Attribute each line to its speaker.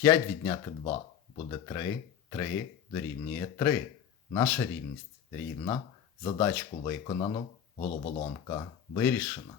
Speaker 1: 5 відняти 2 буде 3, 3 дорівнює 3. Наша рівність рівна. Задачку виконано, головоломка вирішена.